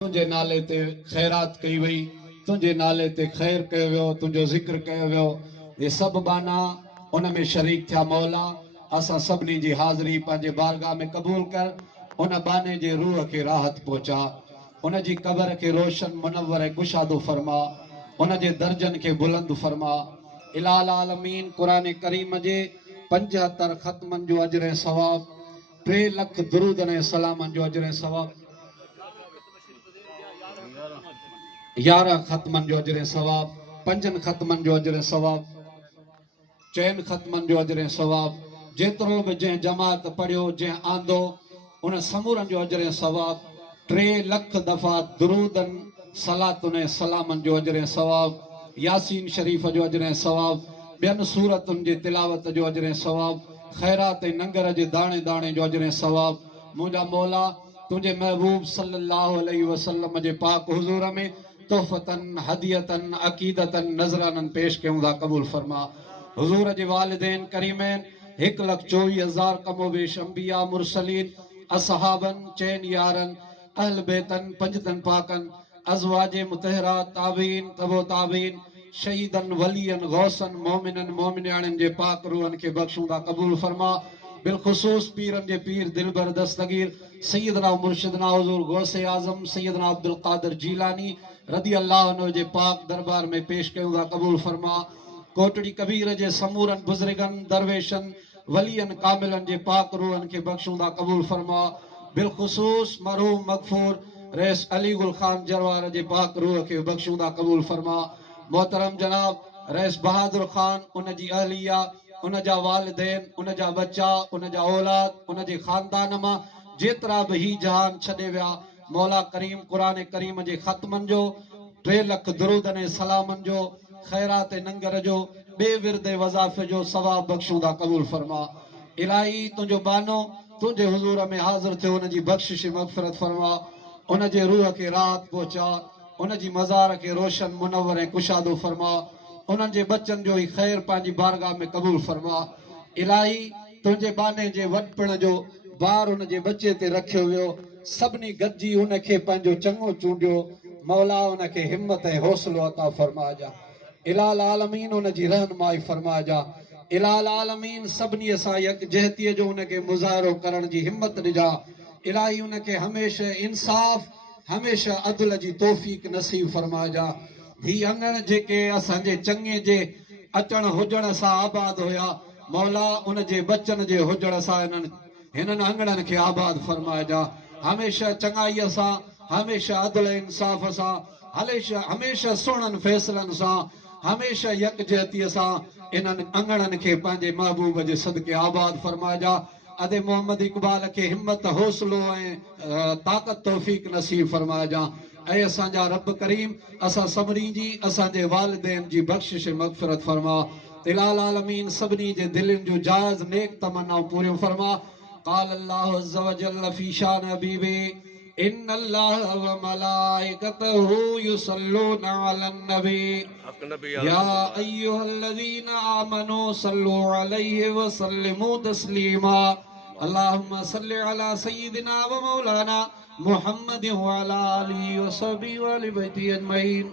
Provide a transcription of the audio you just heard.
तुझे नाले ते खैरात कई वई, तुझे नाले ते खैर कयो वियो, तुझो जिक्र कयो वियो। ये सब बाना उन में शरीक थिया। मौला असां सभिनी जी हाज़िरी पंहिंजे बारगाह में क़बूल कर। उन बाने जे रूह खे राहत पहुचा, उन जी कब्र खे रोशन मुनव्वर ऐं कुशादो फरमा, उन जे दर्जन खे बुलंद फरमा। इलाल आलमीन कुरान करीम जे 75 ख़त्मनि जो अजर ऐं सवाब, 3 लख दुरूद ऐं सलामनि जो अजर ऐं सवाब, 11 ख़त्मनि जो अजर ऐं सवाब, 5 ख़त्मनि जो अजर ऐं सवाब, 4 ख़त्मनि जो अजर ऐं सवाब, जेतिरो बि जंहिं जमात पढ़ियो, जंहिं आंदो, उन समूरनि जो अजर ऐं सवाब, 3 लख दफ़ा दुरूदनि सलातुनि ऐं सलामनि जो अजर ऐं सवाब, यासीन शरीफ़ जो अजर ऐं सवाब, ॿियनि सूरतुनि जे तिलावत जो अजर ऐं सवाब, ख़ैरात ऐं नंगर जे दाणे दाणे जो अजर ऐं सवाब। मुंहिंजा मौला तुंहिंजे महबूब सल्लल्लाहु अलैहि वसल्लम जे पाक हुज़ूर में तोहफ़तन, हदियतन, अक़ीदतन, नज़रानन पेश कयूं था, क़बूल फरमा। हुज़ूर जे वालिदैन करीमैन 1,24,000 कमोबेश अंबिया मुरसलीन असहाबन, चैन यारन, अहल बैतन, पंजतन पाकन, अज़वाजे मुतहरा, ताबीन, तबो ताबीन, शहीदन, वलियन, गौसन, मोमिनन, मोमिनाणन जे पाक रूहन के बख्शूं था, क़बूल फरमा। बिलखुसूस पीरन जे पीर दिलबर दस्तगीर सैयदना मुर्शिदना हुजूर गौसे आजम सैयदना अब्दुल कादिर जीलानी रदी अल्लाह अन्हु जे पाक दरबार में पेश कयूं था, क़बूल फरमा। कोटड़ी कबीर जे समूरन बुज़ुर्गन, दरवेशन, वलियन, कामिलन जे पाक रूहन के बख्शूं था, क़बूल फरमा। बिलखुसूस मरहूम मगफूर रईस अली गुल खान जरवार जे पाक रूह के बख्शूं था, क़बूल फरमा। मोहतरम जनाब रईस बहादुर खान, उन जी अहलिया, उन जा वालिदैन, उन जा बच्चा, उन जा औलाद, उन जे खानदान मां जेतिरा बि ही जहान छॾे विया, मौला करीम कुरान करीम जे ख़त्मनि जो 3 लख दुरूदनि ऐं सलामनि जो, ख़ैरात नंगर जो, ॿिए विरदे वज़ाफ़े जो सवाब बख्शूं था, क़बूल फरमा। इलाही तुंहिंजो बानो तुंहिंजे हुज़ूर में हाज़िर थियो, उन जी बख़्शिश मग़फ़िरत फरमा, उन जे रूह खे राहत पहुचा, उन जी मज़ार खे रोशन मुनव्वर ऐं कुशादो फरमा, उन्हनि जे बचनि जो ई ख़ैर पंहिंजी बारगाह में क़बूल फरमा। इलाही तुंहिंजे बाने जे वॾपिण जो बार उन जे बचे ते रखियो वियो, सभिनी गॾिजी उन खे पंहिंजो चङो चूंडियो। मौला उन खे हिम्मत ऐं हौसलो अता फरमा जा। इलाल आलमीन उन जी रहनुमाई फरमा जा। इलाल आलमीन सभिनी सां यकजहतीअ जो उन खे मुज़ाहिरो करण जी हिम्मत ॾिजा। इलाही उन खे हमेशह इंसाफ़, हमेशह अदल जी तौफ़ीक़ नसीब फरमा जा। ही अंगण जेके असांजे चङे जे अचण हुजण सां आबाद हुया, मौला उन जे बचन जे हुजण सां हिननि अंगणनि खे आबाद फरमाए जा। हमेशह चङाईअ सां, हमेशह अदल इंसाफ़ सां, हमेशह सुहिणनि फ़ैसिलनि सां, हमेशह यकजहतीअ सां इन्हनि अंगणनि खे पंहिंजे महबूब जे सदके आबाद फरमाए जा। अदे मोहम्मद इक़बाल खे हिम्मत, हौसलो ऐं ताक़त तौफ़ीक़ नसीब फरमाए जा। ऐं असांजा रब करीम असां सभिनी जी, असांजे वालिदैन जी बख़्शिश मग़फ़िरत फरमा। इलाल आलमीन सभिनी जे दिलनि जूं जाइज़ नेक तमन्नाऊं पूरियूं फरमा। क़ाल अल्लाहु अज़्ज़ व जल्ल फ़ी शान हबीबी इन्नल्लाह व मलाइकतहु युसल्लूना अलन नबी या अय्युहल्लज़ीना आमनू सल्लू अलैहि व सल्लिमू तस्लीमा। अल्लाहुम्मा सल्लि अला सय्यिदिना व मौलाना मुहम्मद व अला आलिहि व सहबिहि व अहलि बैतिहि अजमईन।